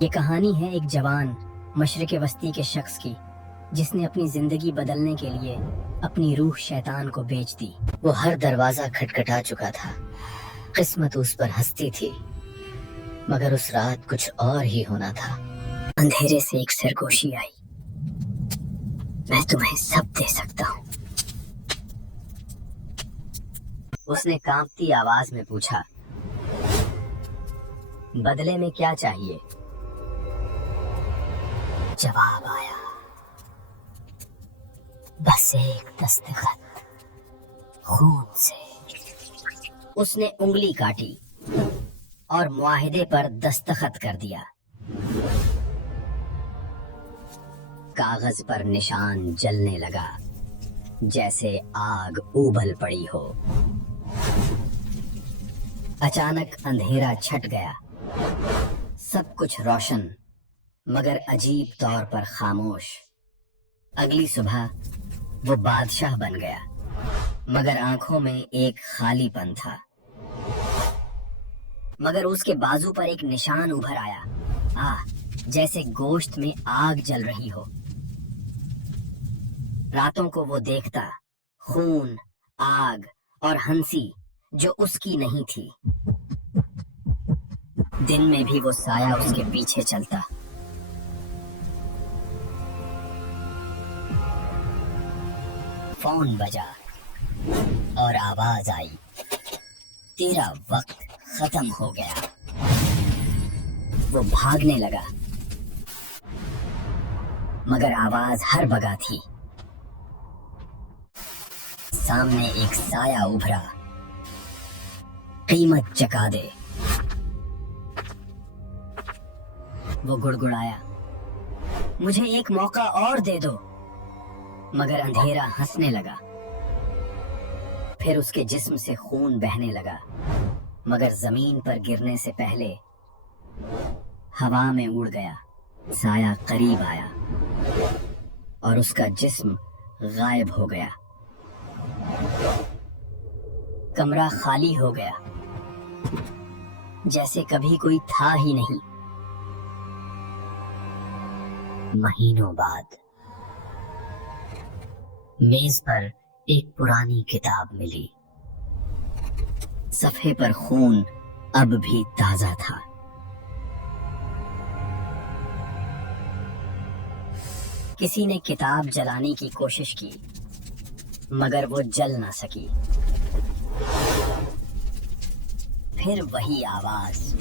یہ کہانی ہے ایک جوان مشرق وسطی کے شخص کی جس نے اپنی زندگی بدلنے کے لیے اپنی روح شیطان کو بیچ دی۔ وہ ہر دروازہ کھٹکھٹا چکا تھا، قسمت اس پر ہنستی تھی، مگر اس رات کچھ اور ہی ہونا تھا۔ اندھیرے سے ایک سرگوشی آئی، میں تمہیں سب دے سکتا ہوں۔ اس نے کانپتی آواز میں پوچھا، بدلے میں کیا چاہیے؟ جواب آیا، بس ایک دستخط خون سے۔ اس نے انگلی کاٹی اور معاہدے پر دستخط کر دیا۔ کاغذ پر نشان جلنے لگا جیسے آگ اوبل پڑی ہو۔ اچانک اندھیرا چھٹ گیا، سب کچھ روشن مگر عجیب طور پر خاموش۔ اگلی صبح وہ بادشاہ بن گیا، مگر آنکھوں میں ایک خالی پن تھا۔ مگر اس کے بازو پر ایک نشان ابھر آیا، جیسے گوشت میں آگ جل رہی ہو۔ راتوں کو وہ دیکھتا، خون، آگ اور ہنسی جو اس کی نہیں تھی۔ دن میں بھی وہ سایہ اس کے پیچھے چلتا۔ فون بجا اور آواز آئی، تیرا وقت ختم ہو گیا۔ وہ بھاگنے لگا، مگر آواز ہر بگا تھی۔ سامنے ایک سایہ ابھرا، قیمت چکا دے۔ وہ گڑگڑایا، مجھے ایک موقع اور دے دو۔ مگر اندھیرا ہنسنے لگا۔ پھر اس کے جسم سے خون بہنے لگا، مگر زمین پر گرنے سے پہلے ہوا میں اڑ گیا۔ سایہ قریب آیا اور اس کا جسم غائب ہو گیا۔ کمرہ خالی ہو گیا، جیسے کبھی کوئی تھا ہی نہیں۔ مہینوں بعد میز پر ایک پرانی کتاب ملی۔ صفحے پر خون اب بھی تازہ تھا۔ کسی نے کتاب جلانے کی کوشش کی، مگر وہ جل نہ سکی۔ پھر وہی آواز،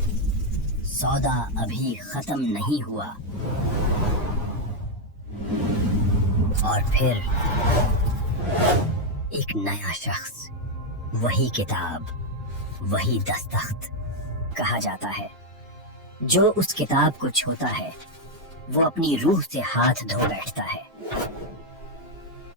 سودا ابھی ختم نہیں ہوا۔ اور پھر ایک نیا شخص، وہی کتاب، وہی دستخط۔ کہا جاتا ہے جو اس کتاب کو چھوتا ہے وہ اپنی روح سے ہاتھ دھو بیٹھتا ہے۔